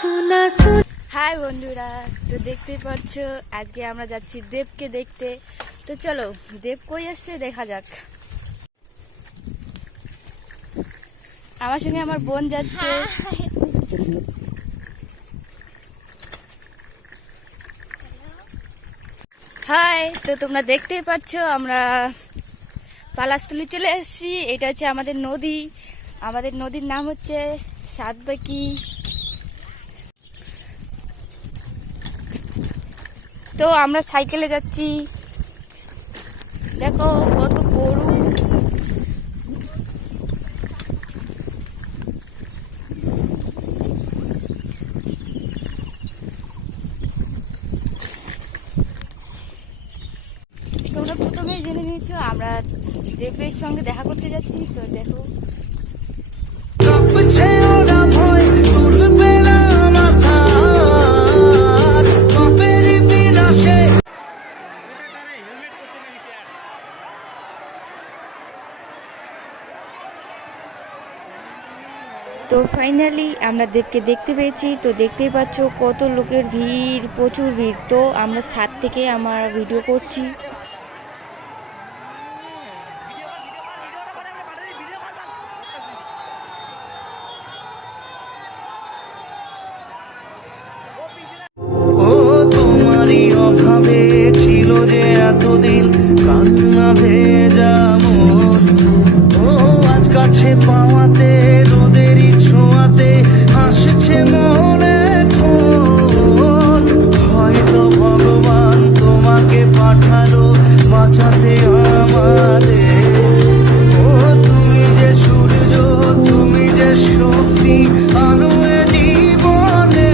High বন্ধুরা, তো দেখতেই পাচ্ছো আজকে আমরা যাচ্ছি দেবকে দেখতে। তো চলো দেব কই আসছে দেখা যাক। আমার সঙ্গে আমার বোন যাচ্ছে। হাই, তো তোমরা দেখতেই পাচ্ছ আমরা পালাসতলি চলে এসেছি। এটা হচ্ছে আমাদের নদী। আমাদের নদীর নাম হচ্ছে সাতবাকি। তো আমরা সাইকেলে যাচ্ছি। দেখো কত গরু। তোমরা প্রথমেই জেনে নিয়েছো আমরা দেবের সঙ্গে দেখা করতে যাচ্ছি। তো দেখো তো ফাইনালি আমরা দেবকে দেখতে পেয়েছি। তো দেখতেই পাচ্ছ কত লোকের ভিড়, প্রচুর ভিড়। তো আমরা ছাদ থেকে আমার ভিডিও করছি। ও তোমারই অভাবে ছিল যে এতদিন কান্না ভেজা মন। ও আজ কাছে পাওয়াতে রোদেরই ছোঁয়াতে আসছে মনে কোন। হয়তো ভগবান তোমাকে পাঠালো বাঁচাতে আমাদের। ও তুমি যে সূর্য, তুমি যে শক্তি, আলো জীবনে।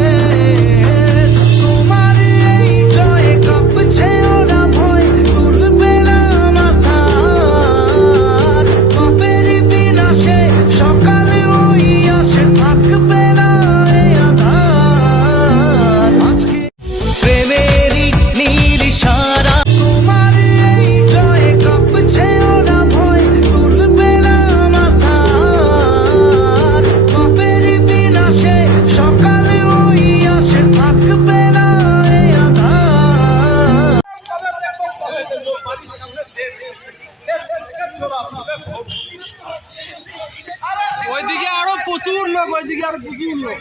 তোমার এই জয় কাঁপছে ওরা ভয়, তুলবে না মাথা। পাপের বিনাশে সকালে ওই আসে, থাকবে না এই আধার। আজকে প্রেমেরই নীল ইশারা, তোমার এই জয় কাঁপছে ওরা ভয়, তুলবে না মাথা। পাপের বিনাশে সকালে ওই আসে, থাকবে না এই আধার। ওইদিকে আরো প্রচুর লোক, ওইদিকে আরো প্রচুর লোক।